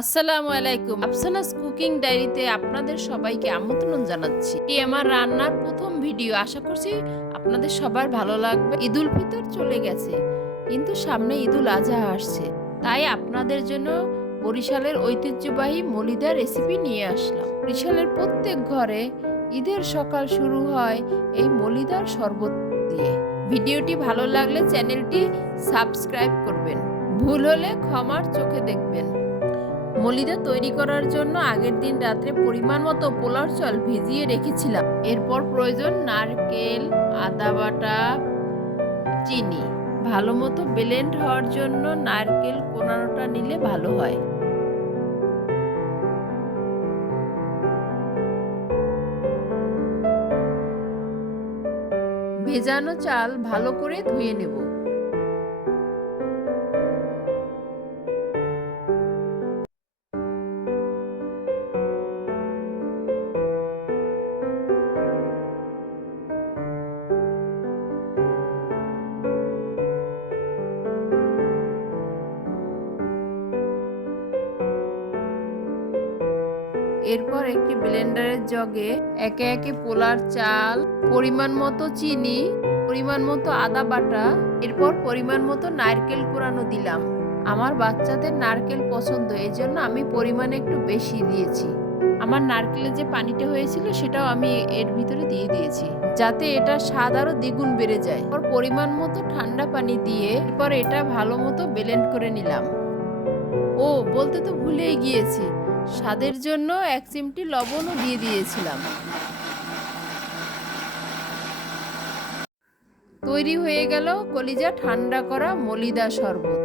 আসসালামু আলাইকুম। আফসানাস কুকিং ডায়েরিতে আপনাদের সবাইকে আমন্ত্রণ জানাচ্ছি। এটি আমার রান্নার প্রথম ভিডিও। আশা করছি আপনাদের সবার ভালো লাগবে। ঈদুল ফিতর চলে গেছে, কিন্তু সামনে ঈদুল আজহা আসছে। তাই আপনাদের জন্য বরিশালের ঐতিহ্যবাহী মলিদা রেসিপি নিয়ে আসলাম। বরিশালের প্রত্যেক ঘরে ঈদের সকাল শুরু হয় এই মলিদার শরবত দিয়ে। ভিডিওটি ভালো লাগলে চ্যানেলটি সাবস্ক্রাইব করবেন। ভুল হলে ক্ষমার চোখে দেখবেন। মলিদা তৈরি করার জন্য আগের দিন রাত্রে পরিমাণ মতো পোলার চাল ভিজিয়ে রেখেছিলাম। এরপর প্রয়োজন নারকেল, আদা বাটা, চিনি। ভালো মতো ব্লেন্ড হওয়ার জন্য নারকেল কোরানোটা নিলে ভালো হয়। ভেজানো চাল ভালো করে ধুয়ে নেব। এরপর একটি ব্লেন্ডারের জগে একে একে পোলার চাল, পরিমাণ মতো চিনি, পরিমাণ মতো আদা বাটা, এরপর পরিমাণ মতো নারকেল কোরানো দিলাম। আমার বাচ্চাদের নারকেল পছন্দ, এই জন্য আমি পরিমাণে একটু বেশি দিয়েছি। আমার নারকেলের যে পানিটা হয়েছিল সেটাও আমি এর ভিতরে দিয়ে দিয়েছি, যাতে এটা স্বাদ আরো দ্বিগুণ বেড়ে যায়। এরপর পরিমাণ মতো ঠান্ডা পানি দিয়ে এরপর এটা ভালো মতো ব্লেন্ড করে নিলাম। ও বলতে তো ভুলেই গিয়েছি, স্বাদের জন্য 1 চিমটি লবণও দিয়ে দিয়েছিলাম। তৈরি হয়ে গেল কলিজা ঠান্ডা করা মলিদা শরবত।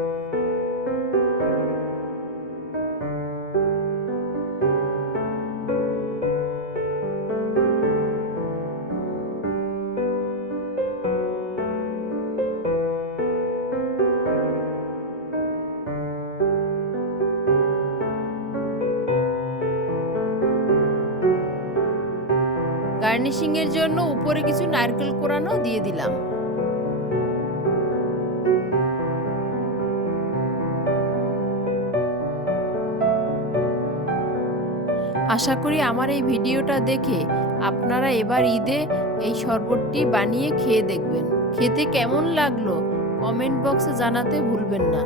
গার্নিশিং এর জন্য উপরে কিছু নারকেল কোরানো দিয়ে দিলাম। আশা করি আমার এই ভিডিওটা দেখে আপনারা এবার ঈদে এই শরবতটি বানিয়ে খেয়ে দেখবেন। খেতে কেমন লাগলো কমেন্ট বক্সে জানাতে ভুলবেন না।